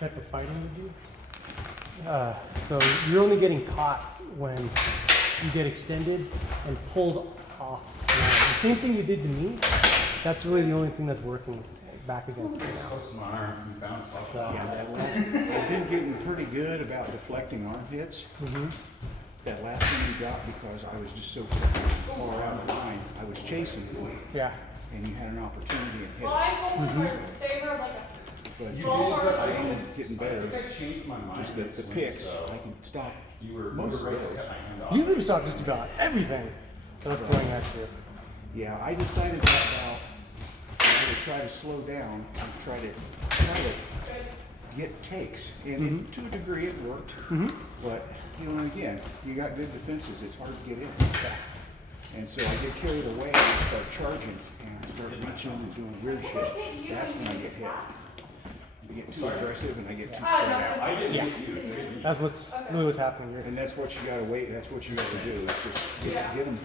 type of fighting you do. So you're only getting caught when you get extended and pulled off. The same thing you did to me, that's really the only thing that's working back against me now. So, yeah, I've been getting pretty good about deflecting arm hits. That last one you got, because I was just so far out of line, I was chasing you. Yeah. And you had an opportunity to hit. Well, I totally Saber like a. But you I am getting better. Just the picks, I can stop most of those. You can stop just about everything that I'm throwing at you. Yeah, I decided that about I would try to slow down and try to get takes. And to a degree it worked. But, you know, again, you got good defenses, it's hard to get in. And so I get carried away and I start charging and I start reaching and doing weird shit. That's when I get hit. I get too aggressive and I get too spread out. I didn't hit you. That's what's really what's happening here. And that's what you gotta wait, that's what you gotta do. It's just get them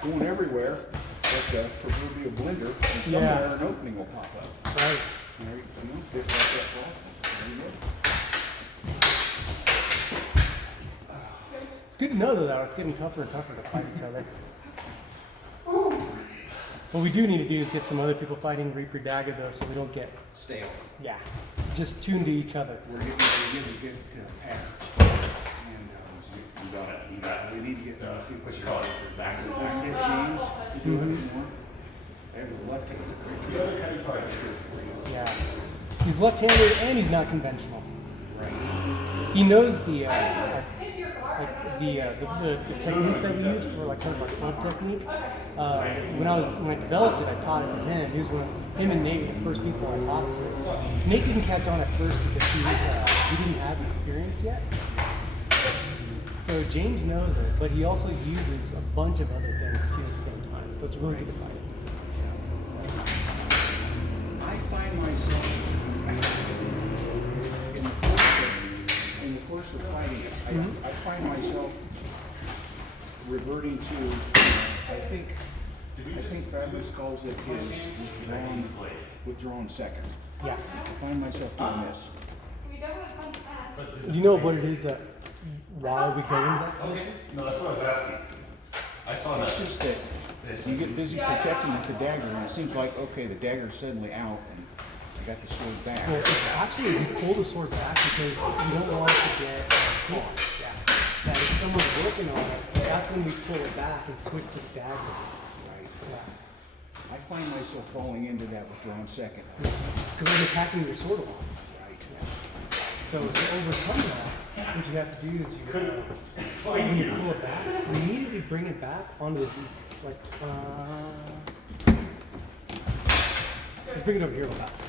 going everywhere like a proverbial blender, and somewhere an opening will pop up. Right. There you go, fit like that ball. There you go. It's good to know though that it's getting tougher and tougher to fight each other. What we do need to do is get some other people fighting Reaper Dagger though, so we don't get Stale. just tuned to each other. We're getting good patterns. And we need to get What you call it? Back to back. get James to do it more. I have a left-handed. Yeah. He's left-handed and he's not conventional. Right. He knows the technique that we use for like kind of our club technique. When I developed it, I taught it to him. He was him and Nate were the first people I taught it to. Nate didn't catch on at first because he didn't have the experience yet. So James knows it, but he also uses a bunch of other things too at the same time. So it's really good to fight. I find myself in the course of fighting it, I find myself reverting to, I think Fabulous calls it his withdrawn second. Yeah. I find myself doing this. Do you know what it is that why we go into that position? No, that's what I was asking. I saw that. It's just that you get busy protecting with the dagger, and it seems like, okay, the dagger's suddenly out, and I got the sword back. Well, it's actually, you pull the sword back because you don't want it to get hit. That if someone's working on it, that's when we pull it back and switch to the dagger. Right. Yeah. I find myself falling into that withdrawn second. Because we're attacking your sword a lot. Right. So to overcome that, what you have to do is when you pull it back, immediately bring it back onto the like. Let's bring it over here real fast.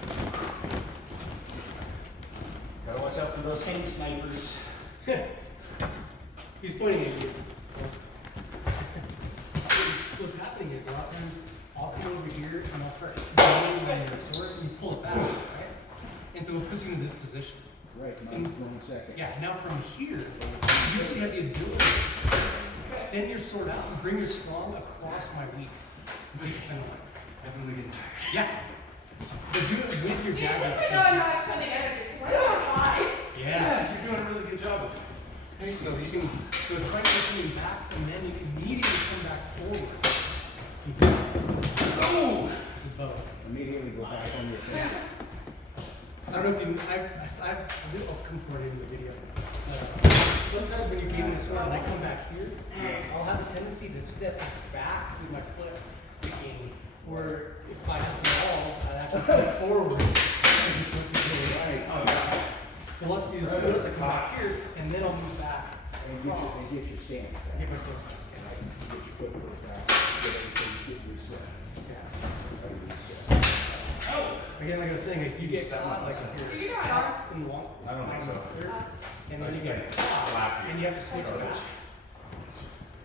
Gotta watch out for those hand snipers. He's pointing at you. What's happening is a lot of times I'll come over here and I'll start banging on your sword and you pull it back, right? And so it puts you in this position. Right, my withdrawn second. Yeah, now from here, you actually have the ability to extend your sword out and bring your strong across my weak. And take the center line. Definitely getting tired. Yeah. But do it with your dagger. Yes. You're doing a really good job with it. Okay, so you can so the fight is coming back and then you can immediately come back forward. Oh! The bow. Immediately go back on your second. I don't know if you, I'll come forward in the video. Sometimes when you're giving a sword and I come back here, I'll have a tendency to step back with my foot kicking, or if I had some balls, I'd actually come forwards. Right. You'll have to do this notice I come back here, and then I'll move back. And get your stance back. Get my stance back. And I can get your foot back. Get everything reset. Again, like I was saying, if you get caught like here, and walk, I don't think so. And then you get caught, and you have to switch back.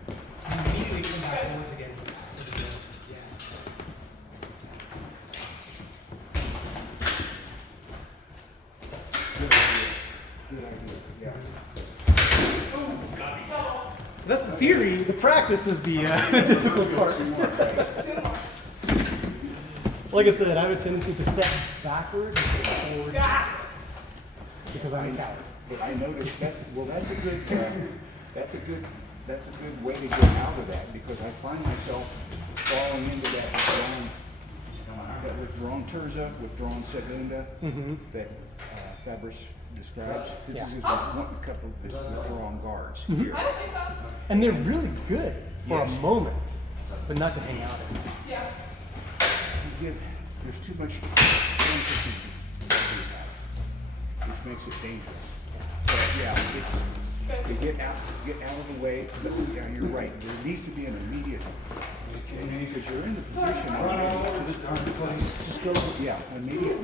You immediately come back forwards again. Yes. Good idea. Yeah. That's the theory. The practice is the difficult part. Like I said, I have a tendency to step backwards and step forward because I'm a coward. But I noticed that's a good that's a good way to get out of that, because I find myself falling into that withdrawn terza, withdrawn segunda that Fabris describes. This is just one couple of his withdrawn guards here. I don't think so. And they're really good for Yes. a moment, but not to hang out in. Yeah. There's too much intensity to what we have, which makes it dangerous. But yeah, it's to get out of the way. But yeah, you're right. There needs to be an immediate, because you're in the position. Run all over this darn place. Just go, yeah, immediate